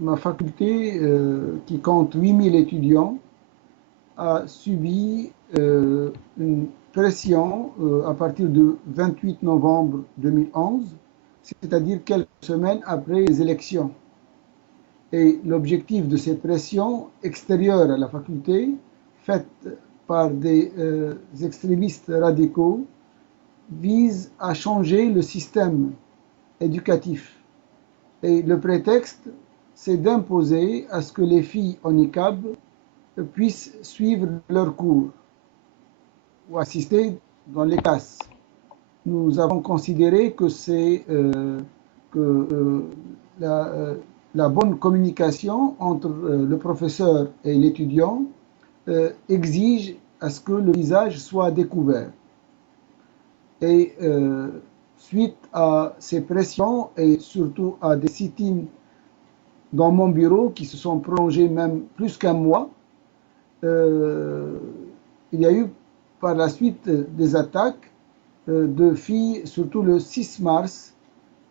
ma faculté, qui compte 8000 étudiants, a subi une pression à partir du 28 novembre 2011, c'est-à-dire quelques semaines après les élections. Et l'objectif de ces pressions extérieures à la faculté, faites par des extrémistes radicaux, vise à changer le système éducatif. Et le prétexte, c'est d'imposer à ce que les filles en niqab puissent suivre leurs cours ou assister dans les classes. Nous avons considéré que la bonne communication entre le professeur et l'étudiant exige à ce que le visage soit découvert. Et suite à ces pressions et surtout à des sit-ins dans mon bureau qui se sont prolongés même plus qu'un mois, il y a eu par la suite des attaques de filles, surtout le 6 mars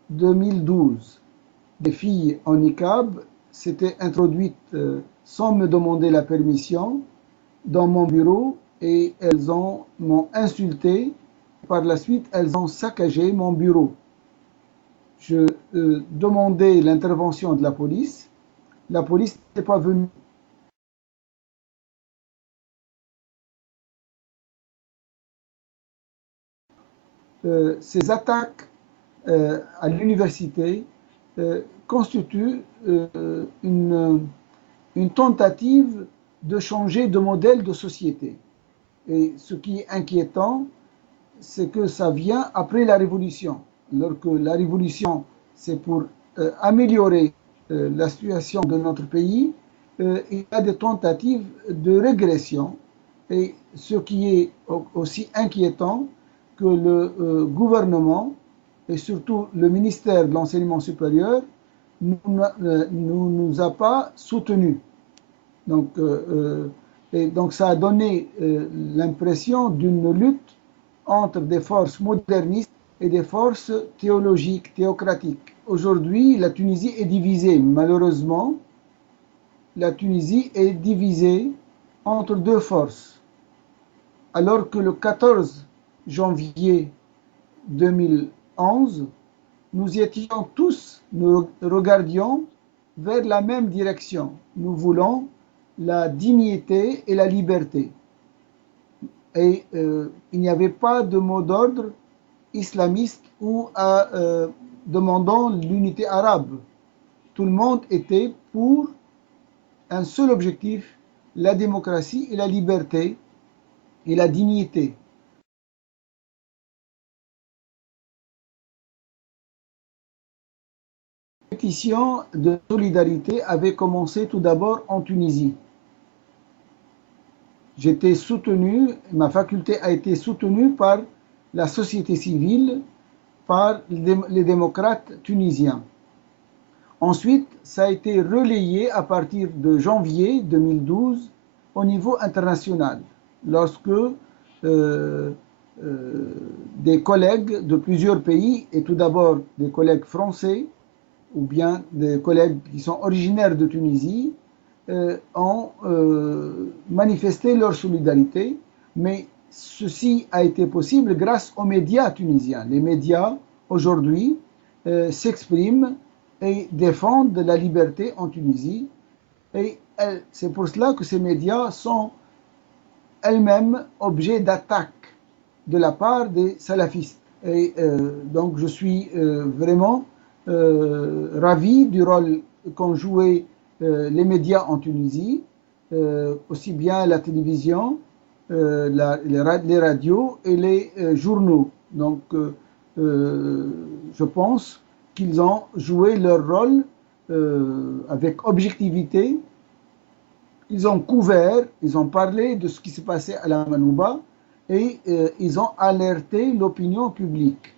2012. Des filles en niqab s'étaient introduites sans me demander la permission dans mon bureau et elles m'ont insulté. Par la suite, elles ont saccagé mon bureau. Je demandais l'intervention de la police. La police n'est pas venue. Ces attaques à l'université constituent une tentative de changer de modèle de société. Et ce qui est inquiétant, c'est que ça vient après la Révolution. Alors que la Révolution, c'est pour améliorer la situation de notre pays, il y a des tentatives de régression. Et ce qui est aussi inquiétant, que le gouvernement et surtout le ministère de l'Enseignement supérieur ne nous a pas soutenus. Donc ça a donné l'impression d'une lutte entre des forces modernistes et des forces théologiques, théocratiques. Aujourd'hui, la Tunisie est divisée. Malheureusement, la Tunisie est divisée entre deux forces. Alors que le 14 janvier 2011, nous y étions tous, nous regardions vers la même direction. Nous voulons la dignité et la liberté. Et il n'y avait pas de mot d'ordre islamiste ou demandant l'unité arabe. Tout le monde était pour un seul objectif, la démocratie et la liberté et la dignité. La pétition de solidarité avait commencé tout d'abord en Tunisie. J'étais soutenu, ma faculté a été soutenue par la société civile, par les démocrates tunisiens. Ensuite, ça a été relayé à partir de janvier 2012 au niveau international, lorsque des collègues de plusieurs pays, et tout d'abord des collègues français, ou bien des collègues qui sont originaires de Tunisie, ont manifesté leur solidarité, mais ceci a été possible grâce aux médias tunisiens. Les médias, aujourd'hui, s'expriment et défendent la liberté en Tunisie. Et c'est pour cela que ces médias sont elles-mêmes objets d'attaque de la part des salafistes. Et donc je suis vraiment ravi du rôle qu'ont joué les médias en Tunisie, aussi bien la télévision, les radios et les journaux. Donc je pense qu'ils ont joué leur rôle avec objectivité. Ils ont couvert, ils ont parlé de ce qui s'est passé à la Manouba et ils ont alerté l'opinion publique.